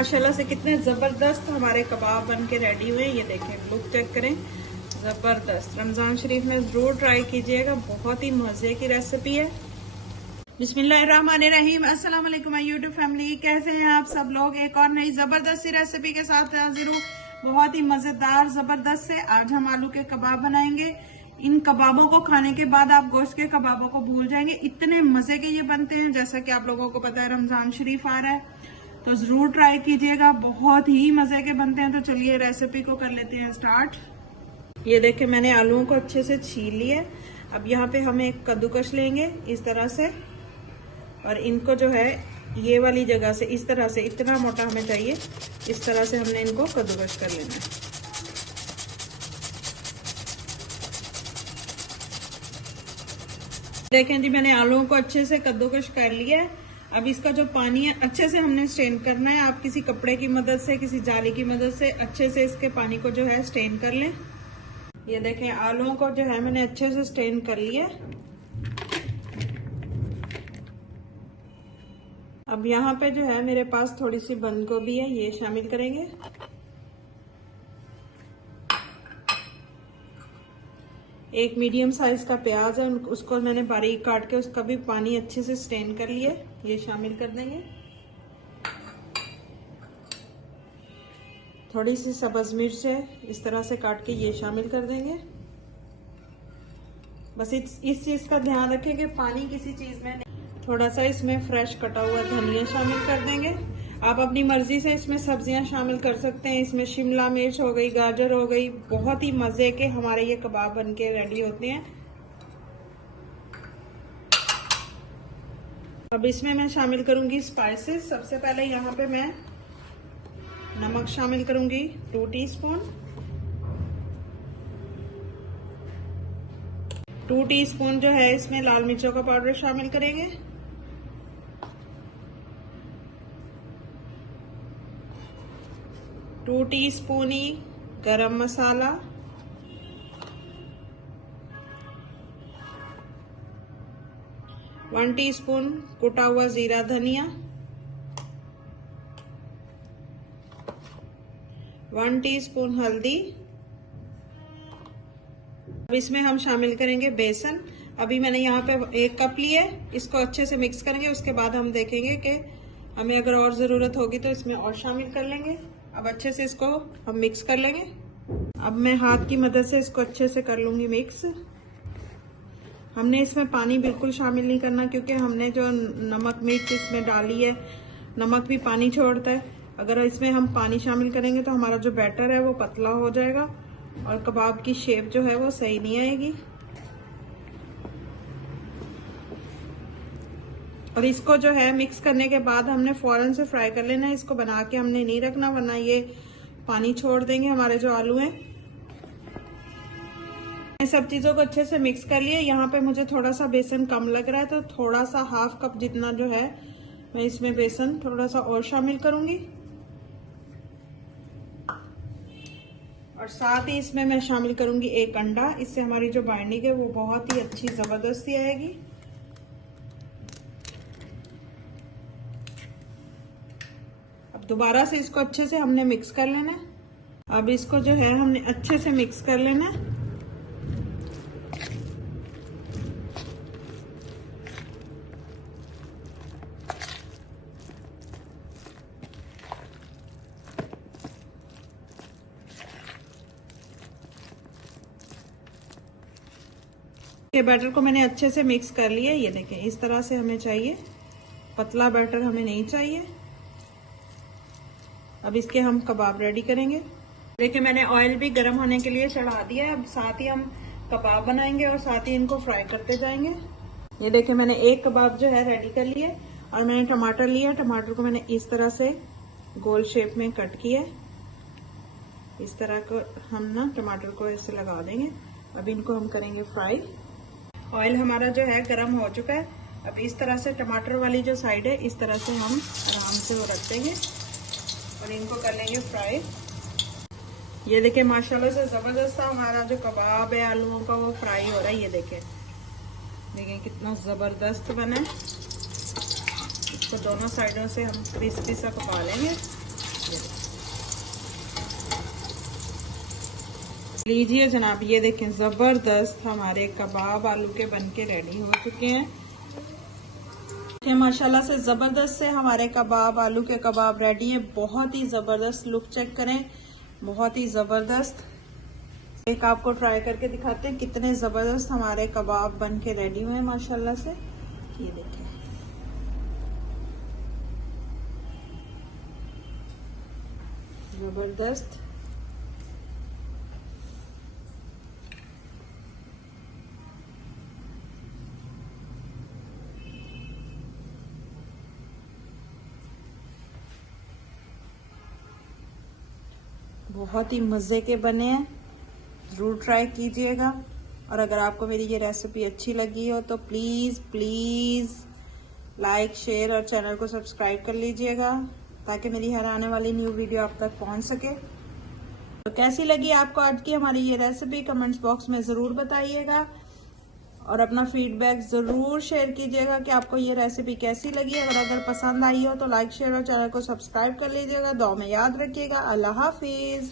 माशाल्लाह से कितने जबरदस्त हमारे कबाब बन के रेडी हुए। ये देखें, लुक चेक करें, जबरदस्त। रमजान शरीफ में जरूर ट्राई कीजिएगा, बहुत ही मजे की रेसिपी है। बिस्मिल्लाहिर्रहमानिर्रहीम। अस्सलाम वालेकुम माय यूट्यूब फैमिली, कैसे हैं आप सब लोग। एक और नई जबरदस्त सी रेसिपी के साथ हाजिर हूँ, बहुत ही मजेदार जबरदस्त से। आज हम आलू के कबाब बनाएंगे। इन कबाबों को खाने के बाद आप गोश्त के कबाबों को भूल जाएंगे, इतने मजे के ये बनते हैं। जैसा कि आप लोगों को पता है रमजान शरीफ आ रहा है, तो जरूर ट्राई कीजिएगा, बहुत ही मजे के बनते हैं। तो चलिए रेसिपी को कर लेते हैं स्टार्ट। ये देखिए, मैंने आलूओं को अच्छे से छील लिया। अब यहाँ पे हम एक कद्दूकश लेंगे इस तरह से, और इनको जो है ये वाली जगह से इस तरह से, इतना मोटा हमें चाहिए, इस तरह से हमने इनको कद्दूकश कर लेना है। देखें जी, मैंने आलूओं को अच्छे से कद्दूकश कर लिया है। अब इसका जो पानी है अच्छे से हमने स्ट्रेन करना है। आप किसी कपड़े की मदद से, किसी जाली की मदद से अच्छे से इसके पानी को जो है स्ट्रेन कर लें। ये देखें, आलूओं को जो है मैंने अच्छे से स्ट्रेन कर लिया। अब यहाँ पे जो है मेरे पास थोड़ी सी बंद गोभी है, ये शामिल करेंगे। एक मीडियम साइज का प्याज है, उसको मैंने बारीक काट के उसका भी पानी अच्छे से स्ट्रेन कर लिया, ये शामिल कर देंगे। थोड़ी सी सब्ज मिर्च है, इस तरह से काट के ये शामिल कर देंगे। बस इस चीज का ध्यान रखें कि पानी किसी चीज में नहीं। थोड़ा सा इसमें फ्रेश कटा हुआ धनिया शामिल कर देंगे। आप अपनी मर्जी से इसमें सब्जियां शामिल कर सकते हैं। इसमें शिमला मिर्च हो गई, गाजर हो गई, बहुत ही मजे के हमारे ये कबाब बनके रेडी होते हैं। अब इसमें मैं शामिल करूंगी स्पाइसेस। सबसे पहले यहाँ पे मैं नमक शामिल करूंगी 2 टीस्पून। 2 टीस्पून जो है इसमें लाल मिर्चों का पाउडर शामिल करेंगे। 2 टीस्पून ही गरम मसाला, 1 टीस्पून कुटा हुआ जीरा धनिया, 1 टीस्पून हल्दी। अब इसमें हम शामिल करेंगे बेसन। अभी मैंने यहाँ पे 1 कप लिया है, इसको अच्छे से मिक्स करेंगे। उसके बाद हम देखेंगे कि हमें अगर और जरूरत होगी तो इसमें और शामिल कर लेंगे। अब अच्छे से इसको हम मिक्स कर लेंगे। अब मैं हाथ की मदद से इसको अच्छे से कर लूंगी मिक्स। हमने इसमें पानी बिल्कुल शामिल नहीं करना, क्योंकि हमने जो नमक मिर्च इसमें डाली है, नमक भी पानी छोड़ता है। अगर इसमें हम पानी शामिल करेंगे तो हमारा जो बैटर है वो पतला हो जाएगा और कबाब की शेप जो है वो सही नहीं आएगी। और इसको जो है मिक्स करने के बाद हमने फौरन से फ्राई कर लेना है। इसको बना के हमने नहीं रखना, वरना ये पानी छोड़ देंगे हमारे जो आलू हैं। सब चीजों को अच्छे से मिक्स कर लिए। यहाँ पे मुझे थोड़ा सा बेसन कम लग रहा है, तो थोड़ा सा 1/2 कप जितना जो है मैं इसमें बेसन थोड़ा सा और शामिल करूंगी। और साथ ही इसमें मैं शामिल करूंगी 1 अंडा। इससे हमारी जो बाइंडिंग है वो बहुत ही अच्छी जबरदस्ती आएगी। अब दोबारा से इसको अच्छे से हमने मिक्स कर लेना है। अब इसको जो है हमने अच्छे से मिक्स कर लेना है। ये बैटर को मैंने अच्छे से मिक्स कर लिया। ये देखें, इस तरह से हमें चाहिए, पतला बैटर हमें नहीं चाहिए। अब इसके हम कबाब रेडी करेंगे। देखिए, मैंने ऑयल भी गर्म होने के लिए चढ़ा दिया है। अब साथ ही हम कबाब बनाएंगे और साथ ही इनको फ्राई करते जाएंगे। ये देखिए, मैंने 1 कबाब जो है रेडी कर लिया और मैंने टमाटर लिया। टमाटर को मैंने इस तरह से गोल शेप में कट किया। इस तरह को हम ना टमाटर को ऐसे लगा देंगे। अब इनको हम करेंगे फ्राई। ऑयल हमारा जो है गर्म हो चुका है। अब इस तरह से टमाटर वाली जो साइड है इस तरह से हम आराम से वो रख देंगे और इनको कर लेंगे फ्राई। ये देखें, माशाल्लाह से जबरदस्त हमारा जो कबाब है आलूओं का वो फ्राई हो रहा है। ये देखें कितना जबरदस्त बना है। इसको दोनों साइडों से हम क्रिस्पी सा पका लेंगे। लीजिए जनाब, ये देखें जबरदस्त हमारे कबाब आलू के बनके रेडी हो चुके हैं। माशाल्लाह से जबरदस्त से हमारे कबाब आलू के कबाब रेडी है। बहुत ही जबरदस्त, लुक चेक करें, बहुत ही जबरदस्त। एक आपको ट्राई करके दिखाते हैं कितने जबरदस्त हमारे कबाब बन के रेडी हुए हैं माशाल्लाह से। ये देखें, जबरदस्त। बहुत ही मज़े के बने हैं, ज़रूर ट्राई कीजिएगा। और अगर आपको मेरी ये रेसिपी अच्छी लगी हो तो प्लीज़ प्लीज़ लाइक, शेयर और चैनल को सब्सक्राइब कर लीजिएगा ताकि मेरी हर आने वाली न्यू वीडियो आप तक पहुंच सके। तो कैसी लगी आपको आज की हमारी ये रेसिपी, कमेंट्स बॉक्स में ज़रूर बताइएगा और अपना फीडबैक ज़रूर शेयर कीजिएगा कि आपको ये रेसिपी कैसी लगी। अगर पसंद आई हो तो लाइक, शेयर और चैनल को सब्सक्राइब कर लीजिएगा। दुआ में याद रखिएगा। अल्लाह हाफिज़।